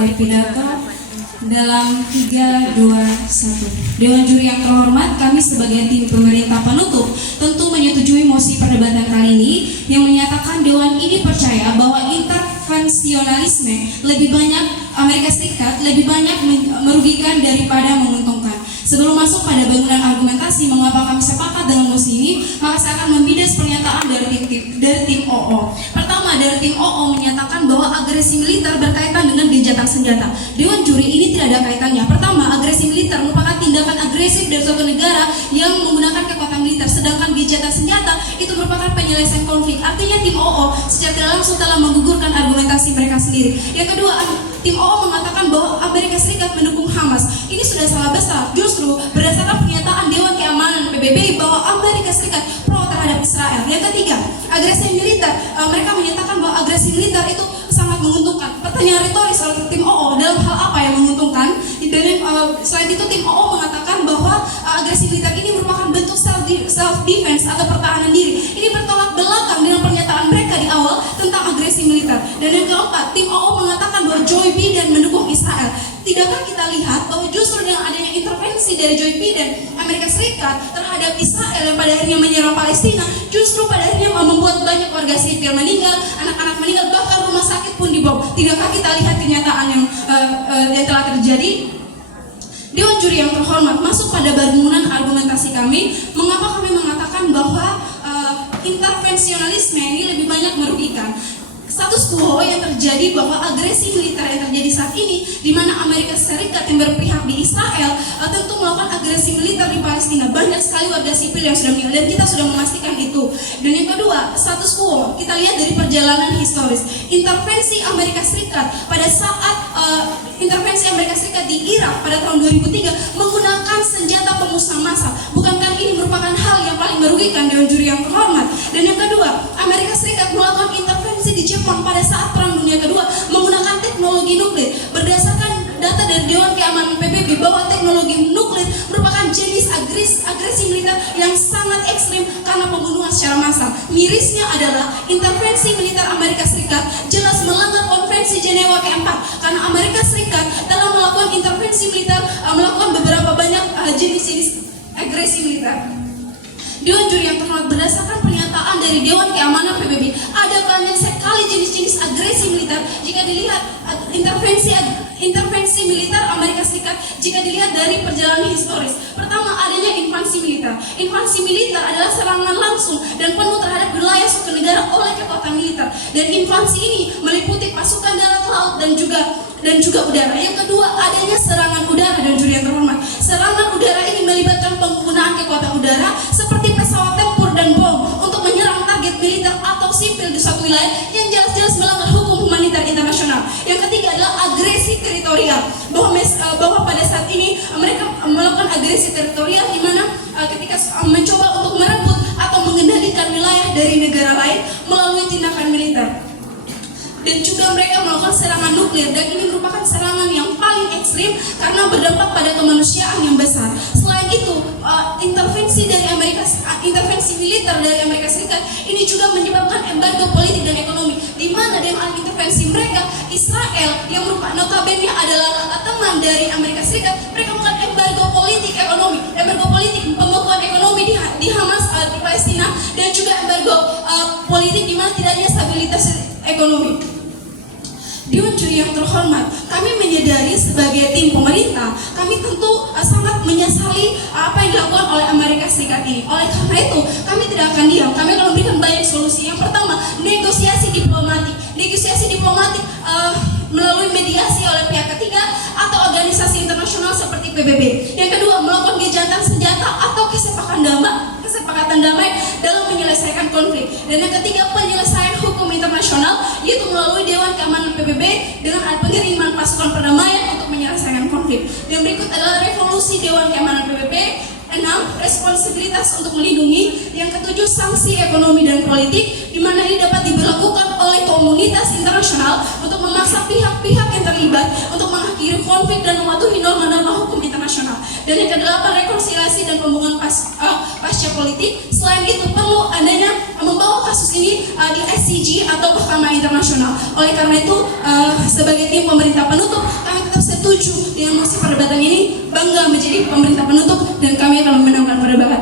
memulai pidato dalam 3, 2, 1. Dewan Juri yang terhormat, kami sebagai tim pemerintah penutup tentu menyetujui mosi perdebatan kali ini yang menyatakan Dewan ini percaya bahwa intervensionalisme lebih banyak Amerika Serikat lebih banyak merugikan daripada menguntungkan. Sebelum masuk pada bangunan argumentasi mengapa kami sepakat dengan mosi ini, maka saya akan membidas pernyataan dari tim OO. Pertama, dari tim OO menyatakan bahwa agresi militer berkaitan dengan gencatan senjata. Dewan Juri ini tidak ada kaitannya. Pertama, agresi militer merupakan tindakan agresif dari suatu negara yang menggunakan kekuatan militer, sedangkan gencatan senjata itu merupakan penyelesaian konflik. Artinya tim OO secara tidak langsung telah menggugurkan argumentasi mereka sendiri. Yang kedua, tim OO mengatakan bahwa Amerika Serikat mendukung Hamas. Ini sudah salah besar. Justru berdasarkan pernyataan Dewan Keamanan PBB bahwa Amerika Serikat pro terhadap Israel. Yang ketiga, agresi militer. Mereka menyatakan bahwa agresi militer itu sangat menguntungkan. Pertanyaan retoris oleh tim OO, dalam hal apa yang menguntungkan? Dan selain itu tim OO mengatakan bahwa agresi militer ini merupakan bentuk self defense atau pertahanan diri. Ini bertolak belakang dengan pernyataan mereka di awal tentang agresi militer. Dan yang keempat, tim OO mengatakan bahwa Joe Biden mendukung Israel. Tidakkah kita lihat bahwa justru dengan adanya intervensi dari Joe Biden Amerika Serikat terhadap Israel yang pada akhirnya menyerang Palestina, justru pada akhirnya membuat banyak warga sipil meninggal, anak-anak meninggal, bahkan rumah sakit pun dibom. Tidakkah kita lihat kenyataan yang telah terjadi? Dewan Juri yang terhormat, masuk pada bangunan argumentasi kami, mengapa kami mengatakan bahwa intervensionalisme ini lebih banyak merugikan. Status quo yang terjadi bahwa agresi militer yang terjadi saat ini, di mana Amerika Serikat yang berpihak di Israel tentu melakukan agresi militer di Palestina. Banyak sekali warga sipil yang sudah meninggal dan kita sudah memastikan itu. Dan yang kedua, status quo kita lihat dari perjalanan historis. Intervensi Amerika Serikat pada saat intervensi Amerika Serikat di Irak pada tahun 2003 menggunakan senjata pemusnah massal. Bukankah ini merupakan hal yang paling merugikan Dewan Juri yang terhormat? Dan yang kedua, Amerika Serikat melakukan intervensi di Jepang pada saat Perang Dunia Kedua menggunakan teknologi nuklir. Berdasarkan data dari Dewan Keamanan PBB bahwa teknologi nuklir merupakan jenis agresi militer yang sangat ekstrim karena pembunuhan secara massal. Mirisnya adalah intervensi militer Amerika Serikat jelas melanggar Konvensi Jenewa ke-4 karena Amerika Serikat dalam melakukan intervensi militer melakukan beberapa banyak jenis-jenis agresi militer. Dewan Juri yang terhormat, berdasarkan pernyataan dari Dewan Keamanan PBB, ada banyak sekali jenis-jenis agresi militer jika dilihat intervensi militer Amerika Serikat jika dilihat dari perjalanan historis. Pertama, adanya invasi militer. Invasi militer adalah serangan langsung dan penuh terhadap wilayah suatu negara oleh kekuatan militer. Dan invasi ini meliputi pasukan darat, laut dan juga udara. Yang kedua, adanya serangan udara. Dan juri yang terhormat, serangan udara ini melibatkan penggunaan kekuatan udara seperti pesawat tempur dan bom untuk menyerang target militer atau sipil di suatu wilayah yang jelas-jelas melanggar hukum humaniter internasional. Yang ketiga adalah agresi teritorial, bahwa pada saat ini mereka melakukan agresi teritorial di mana ketika mencoba untuk merebut atau mengendalikan wilayah dari negara lain melalui tindakan militer. Dan juga mereka melakukan serangan nuklir, dan ini merupakan serangan yang paling ekstrim karena berdampak pada kemanusiaan yang besar. Selain itu, intervensi militer dari Amerika Serikat ini juga menyebabkan embargo politik dan ekonomi, di mana dengan intervensi mereka, Israel yang merupakan notabene adalah teman dari Amerika Serikat, mereka melakukan embargo politik pembekuan ekonomi di Hamas di Palestina, dan juga embargo politik di mana tidak ada stabilitas ekonomi. Dewan Juri yang terhormat, kami menyadari sebagai tim pemerintah, kami tentu sangat menyesali apa yang dilakukan oleh Amerika Serikat ini. Oleh karena itu, kami tidak akan diam. Kami akan memberikan banyak solusi. Yang pertama, negosiasi diplomatik. Negosiasi diplomatik melalui mediasi oleh pihak ketiga atau organisasi internasional seperti PBB. Yang kedua, melakukan gencatan senjata atau kesepakatan damai dalam menyelesaikan konflik. Dan yang ketiga, penyelesaian hukum internasional, yaitu melalui Dewan Keamanan PBB dengan pengiriman pasukan perdamaian untuk menyelesaikan konflik. Dan berikut adalah revolusi Dewan Keamanan PBB. 6. Responsibilitas untuk melindungi. Yang ketujuh, sanksi ekonomi dan politik, di mana ini dapat diberlakukan oleh komunitas internasional untuk memaksa pihak-pihak yang terlibat untuk mengakhiri konflik dan mematuhi norma-norma hukum internasional. Dan yang kedelapan, rekonsiliasi dan pembunuhan pasca politik. Selain itu, perlu adanya membawa kasus ini di ICJ atau Mahkamah Internasional. Oleh karena itu, sebagai tim pemerintah penutup, pemerintah penutup dan kami akan memenangkan perdebatan